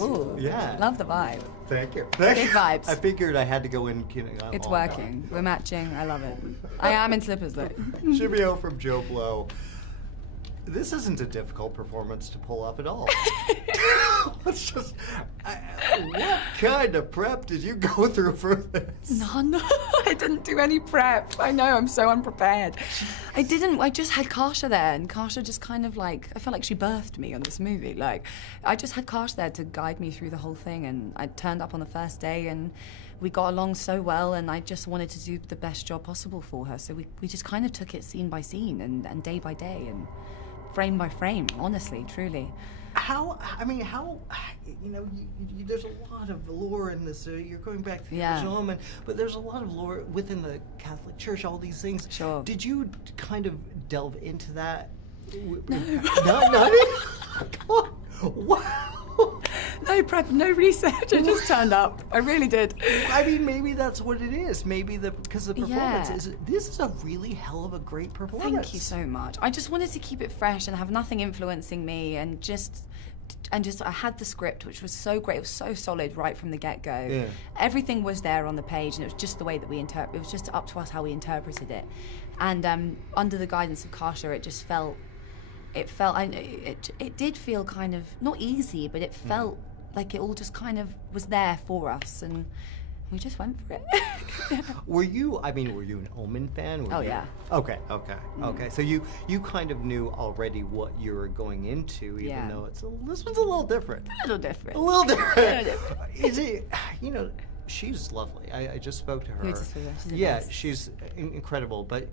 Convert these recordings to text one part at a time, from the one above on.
Ooh, Yeah. love the vibe. Thank you. Big vibes. I figured I had to go in. It's working. We're matching. I love it. I am in slippers though. JoBlo from JoBlo. This isn't a difficult performance to pull off at all. It's just, what kind of prep did you go through for this? None. I didn't do any prep. I know, I'm so unprepared. I just had Karsha there, and Karsha just kind of like, I felt like she birthed me on this movie. Like, I just had Karsha there to guide me through the whole thing, and I turned up on the first day, and we got along so well, and I just wanted to do the best job possible for her. So we just kind of took it scene by scene, and day by day, and frame by frame, honestly, truly. There's a lot of lore in this. You're going back to the Omen, but there's a lot of lore within the Catholic Church, all these things. Sure. Did you kind of delve into that? No. No? Wow. No prep, no research, I just turned up. I really did. I mean, maybe that's what it is. Maybe because the performance is, this is a really hell of a great performance. Thank you so much. I just wanted to keep it fresh and have nothing influencing me, and just I had the script, which was so great. It was so solid right from the get-go. Yeah. Everything was there on the page, and it was just the way that it was just up to us how we interpreted it. And under the guidance of Karsha, it did feel kind of, not easy, but it felt like it all just kind of was there for us, and we just went for it. Were you an Omen fan? Yeah. Okay. So you kind of knew already what you were going into, even though this one's a little different. A little different. Is it, she's lovely. I just spoke to her. She's incredible, but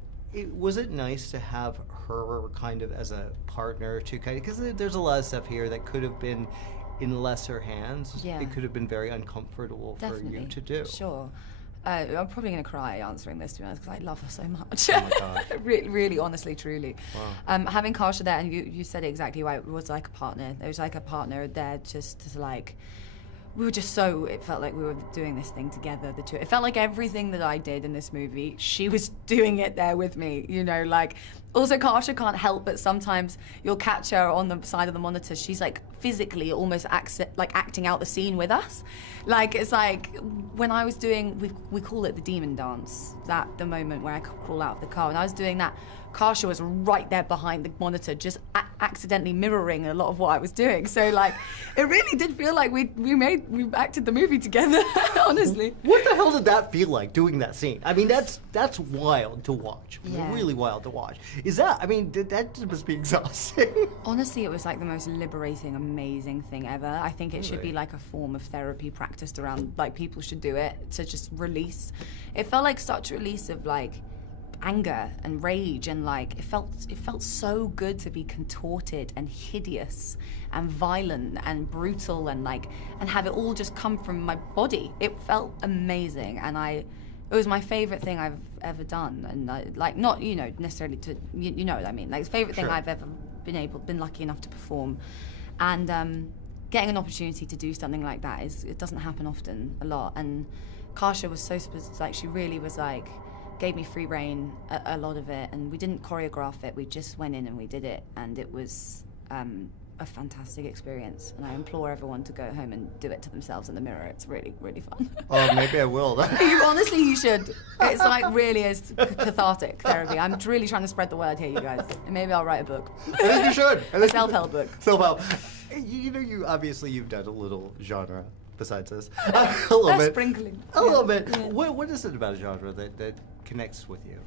was it nice to have her kind of as a partner to kind of, because there's a lot of stuff here that could have been in lesser hands. Yeah. It could have been very uncomfortable for you to do. Sure. I'm probably going to cry answering this, to be honest, because I love her so much. Oh my gosh. really, honestly, truly. Wow. Having Karsha there, and you said it exactly right, it was like a partner. There was like a partner there just to like, we were just so, it felt like we were doing this thing together, the two. It felt like everything that I did in this movie, she was doing it there with me, like, also Karsha can't help but sometimes you'll catch her on the side of the monitor, she's like physically almost acting out the scene with us. Like, it's like, when I was doing, we call it the demon dance, the moment where I crawl out of the car, and I was doing that, Karsha was right there behind the monitor, just accidentally mirroring a lot of what I was doing. So, like, it really did feel like we acted the movie together, honestly. What the hell did that feel like, doing that scene? I mean, that's wild to watch. Yeah. Really wild to watch. That must be exhausting. Honestly, it was like the most liberating, amazing thing ever. I think it should be like a form of therapy practiced around, like, people should do it to just release. It felt like such a release of, like, anger and rage, and like it felt so good to be contorted and hideous and violent and brutal and have it all just come from my body. It felt amazing, and it was my favorite thing I've ever done, and not necessarily to you know what I mean, like the favorite thing I've ever been lucky enough to perform, and getting an opportunity to do something like that it doesn't happen often a lot. And Karsha was so like, she really was like, gave me free rein a lot of it, and we didn't choreograph it, we just went in and we did it, and it was a fantastic experience, and I implore everyone to go home and do it to themselves in the mirror. It's really, really fun. Oh, maybe I will. Honestly, you should. It's like really is cathartic therapy. I'm really trying to spread the word here, you guys. And maybe I'll write a book. I think you should. A self-help book. Self-help. You've done a little genre besides this. A little bit. Sprinkling. A little bit. Yeah. What is it about a genre that connects with you?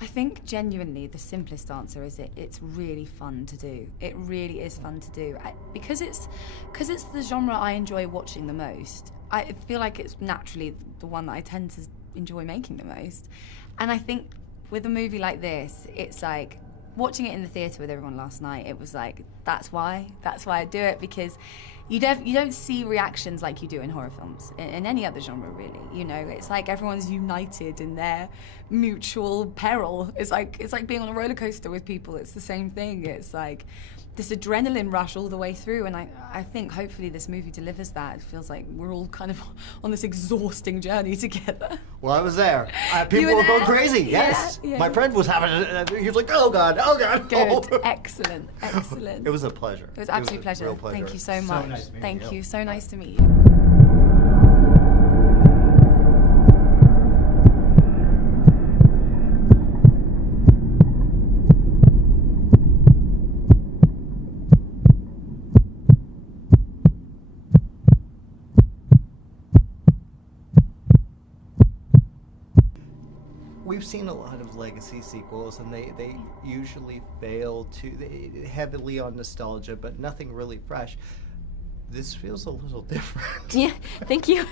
I think genuinely the simplest answer is it's really fun to do. It really is fun to do. Because it's the genre I enjoy watching the most. I feel like it's naturally the one that I tend to enjoy making the most. And I think with a movie like this, it's like, watching it in the theatre with everyone last night, it was like, that's why I do it, because you don't see reactions like you do in horror films, in any other genre really. It's like everyone's united in their mutual peril. It's like being on a roller coaster with people. It's the same thing. It's like this adrenaline rush all the way through, and I think hopefully this movie delivers that. It feels like we're all kind of on this exhausting journey together. Well, I was there. People were going crazy. Yes. Yeah. My friend was having it. He was like, oh God. Good. Excellent. It was a pleasure. It was absolute pleasure. Real pleasure. Thank you so much. Nice. Nice meeting Thank you. you. So nice to meet you. We've seen a lot of legacy sequels, and they usually fail heavily on nostalgia, but nothing really fresh. This feels a little different. Yeah, thank you.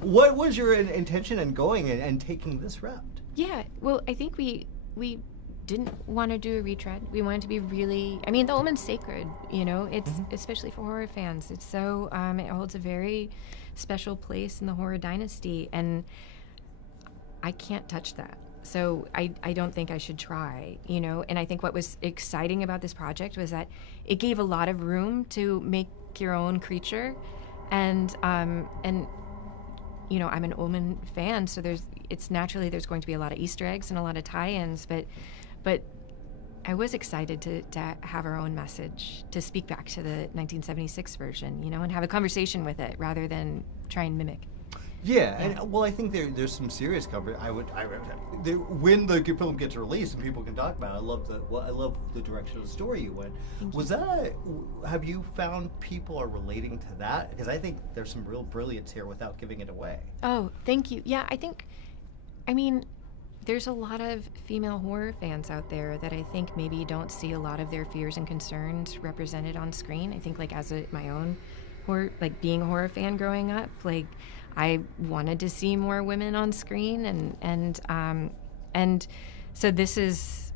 What was your intention in going and taking this route? Yeah, well, I think we didn't want to do a retread. We wanted to be really, I mean, the Omen's sacred, you know, it's especially for horror fans. It's so, it holds a very special place in the horror dynasty, and I can't touch that. So I don't think I should try, you know? And I think what was exciting about this project was that it gave a lot of room to make your own creature. And you know, I'm an Omen fan, so there's going to be a lot of Easter eggs and a lot of tie-ins, but I was excited to have our own message, to speak back to the 1976 version, you know, and have a conversation with it rather than try and mimic. Yeah, and well, I think there's some serious coverage. When the film gets released and people can talk about it, I love the direction of the story you went. Have you found people are relating to that? Because I think there's some real brilliance here without giving it away. Oh, thank you. Yeah, I mean, there's a lot of female horror fans out there that I think maybe don't see a lot of their fears and concerns represented on screen. I think, like, as my own horror, like being a horror fan growing up, like, I wanted to see more women on screen, and so this is,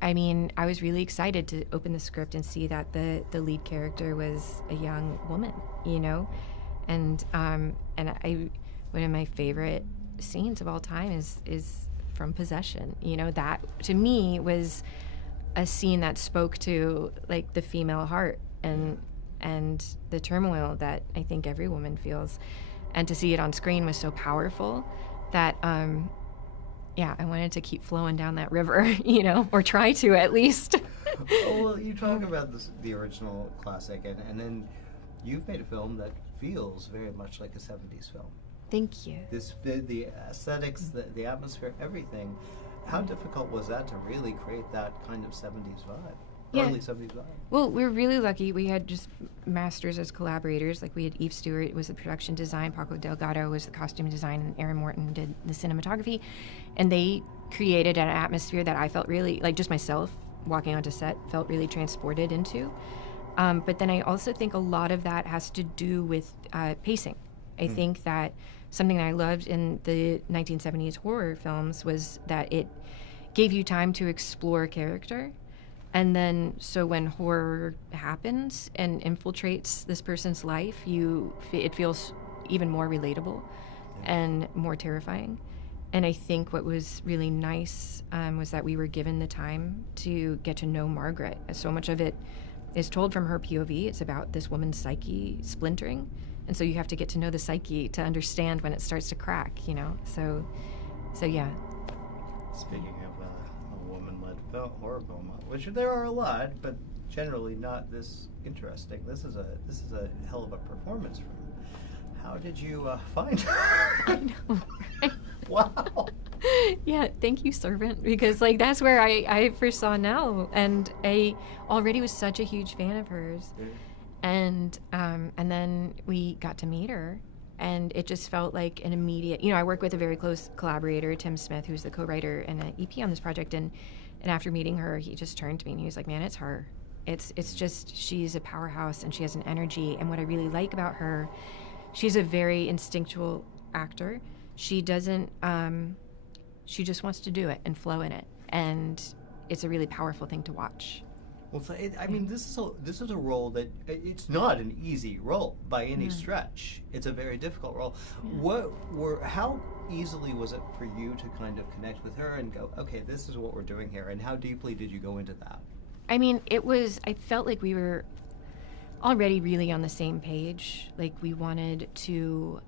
I mean, I was really excited to open the script and see that the lead character was a young woman, you know, and one of my favorite scenes of all time is from Possession. You know, that to me was a scene that spoke to, like, the female heart and the turmoil that I think every woman feels. And to see it on screen was so powerful that, yeah, I wanted to keep flowing down that river, you know, or try to at least. Well, you talk about the original classic, and then you've made a film that feels very much like a 70s film. Thank you. The aesthetics, the atmosphere, everything. How difficult was that to really create that kind of 70s vibe? Yeah. Early 70s vibe. Well, we're really lucky. We had just masters as collaborators. Like, we had Eve Stewart was the production design, Paco Delgado was the costume design, and Aaron Morton did the cinematography. And they created an atmosphere that I felt really, like, just myself walking onto set, felt really transported into. But then I also think a lot of that has to do with pacing. I think that something that I loved in the 1970s horror films was that it gave you time to explore character. And then, so when horror happens and infiltrates this person's life, it feels even more relatable and more terrifying. And I think what was really nice was that we were given the time to get to know Margaret. So much of it is told from her POV. It's about this woman's psyche splintering. And so you have to get to know the psyche to understand when it starts to crack, you know? So yeah. Speaking of a woman-led horror film, which there are a lot, but generally not this interesting. This is a hell of a performance from her. How did you find her? I know. Wow. Yeah, thank you, servant, because, like, that's where I first saw Nell, and I already was such a huge fan of hers. Yeah. And then we got to meet her, and it just felt like an immediate, you know, I work with a very close collaborator, Tim Smith, who's the co-writer and an EP on this project, and after meeting her, he just turned to me and he was like, man, it's her. It's just, she's a powerhouse and she has an energy, and what I really like about her, she's a very instinctual actor. She doesn't, she just wants to do it and flow in it, and it's a really powerful thing to watch. Well, I mean, this is a role that it's not an easy role by any stretch. It's a very difficult role. How easily was it for you to kind of connect with her and go, okay, this is what we're doing here, and how deeply did you go into that? I mean, I felt like we were already really on the same page. Like, we wanted to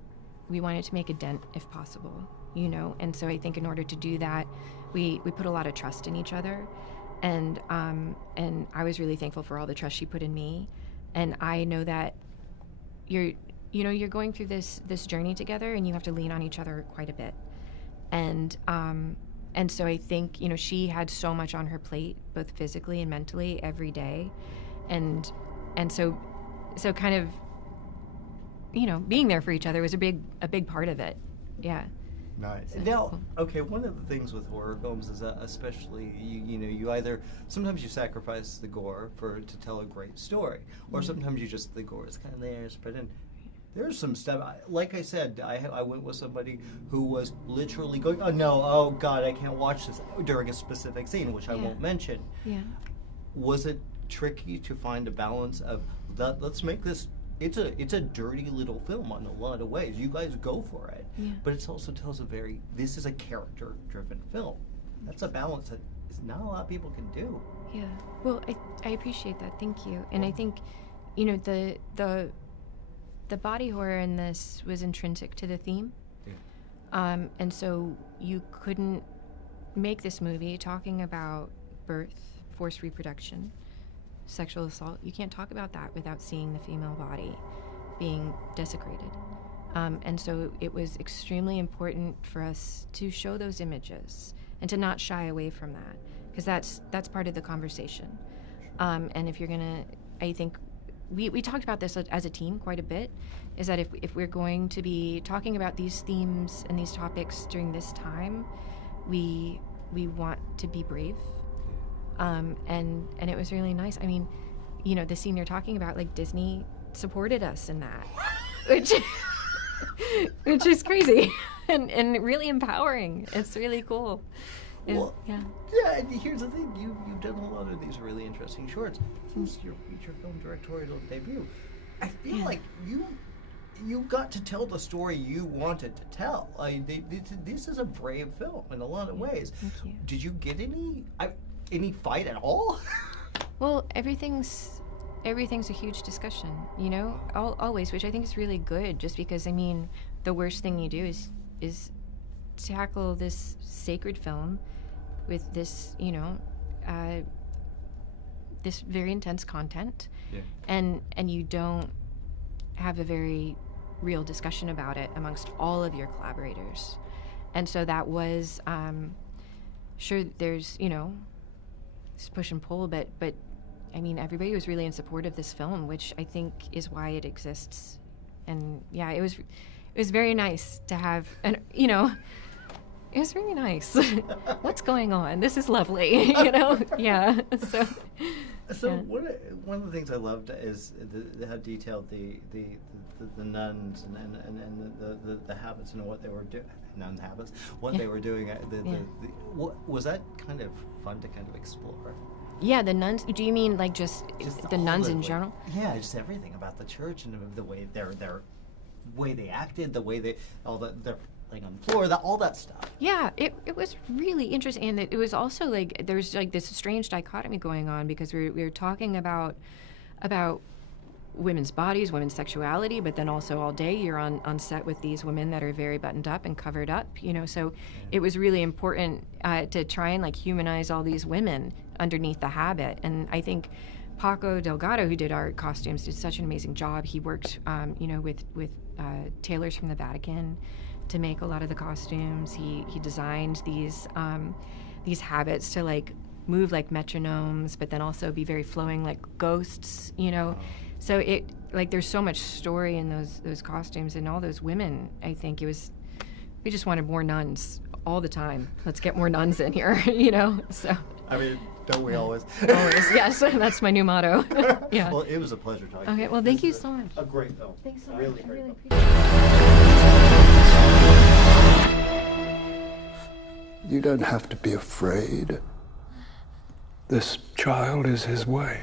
make a dent if possible, you know? And so I think in order to do that, we put a lot of trust in each other. And I was really thankful for all the trust she put in me. And I know that you're going through this journey together, and you have to lean on each other quite a bit. And so I think, she had so much on her plate, both physically and mentally, every day. And so kind of, being there for each other was a big part of it. Yeah. Nice. Now, okay, one of the things with horror films is that especially, you either, sometimes you sacrifice the gore to tell a great story, or sometimes the gore is kind of there, but then there's some stuff, like I said, I went with somebody who was literally going, oh no, oh God, I can't watch this, during a specific scene, which I won't mention. Yeah. Was it tricky to find a balance of, let's make this, it's a dirty little film in a lot of ways. You guys go for it. Yeah. But it also tells this is a character-driven film. That's a balance that not a lot of people can do. Yeah. Well, I appreciate that. Thank you. And I think, the body horror in this was intrinsic to the theme. Yeah. And so you couldn't make this movie talking about birth, forced reproduction, sexual assault. You can't talk about that without seeing the female body being desecrated. And so it was extremely important for us to show those images and to not shy away from that, because that's part of the conversation. And if you're gonna, I think we talked about this as a team quite a bit, is that if we're going to be talking about these themes and these topics during this time, we want to be brave. And it was really nice. I mean, the scene you're talking about, like, Disney supported us in that, which is crazy and really empowering. It's really cool. Well, yeah, and here's the thing, you've done a lot of these really interesting shorts. This is your feature film directorial debut. I feel like you got to tell the story you wanted to tell. This is a brave film in a lot of ways. Thank you. Did you get any fight at all? Well, everything's a huge discussion, always, which I think is really good, just because, the worst thing you do is tackle this sacred film with this, this very intense content, and you don't have a very real discussion about it amongst all of your collaborators. And so that was, sure, there's, push and pull, but everybody was really in support of this film, which I think is why it exists. And yeah, it was very nice to have, and it was really nice. What's going on? This is lovely, Yeah. So yeah. One of the things I loved is how detailed the nuns and the habits and what they were doing. Nuns habits, what they were doing. Was that kind of fun to kind of explore? Yeah, the nuns. Do you mean like just the nuns in general? Yeah, just everything about the church and the way their way they acted, the way they're laying on the floor, all that stuff. Yeah, it was really interesting, and it was also like there's like this strange dichotomy going on, because we were talking about women's bodies, women's sexuality, but then also all day you're on set with these women that are very buttoned up and covered up, so it was really important to try and like humanize all these women underneath the habit. And I think Paco Delgado, who did our costumes, did such an amazing job. He worked with tailors from the Vatican to make a lot of the costumes. He designed these habits to like move like metronomes, but then also be very flowing like ghosts, So it like there's so much story in those costumes and all those women. I think we just wanted more nuns all the time. Let's get more nuns in here, So. Don't we always? Always, yes. That's my new motto. Yeah. Well, it was a pleasure talking. Okay. Well, thank you so much. A great film. Thanks so much. Really I great really film. appreciate it. You don't have to be afraid. This child is his way.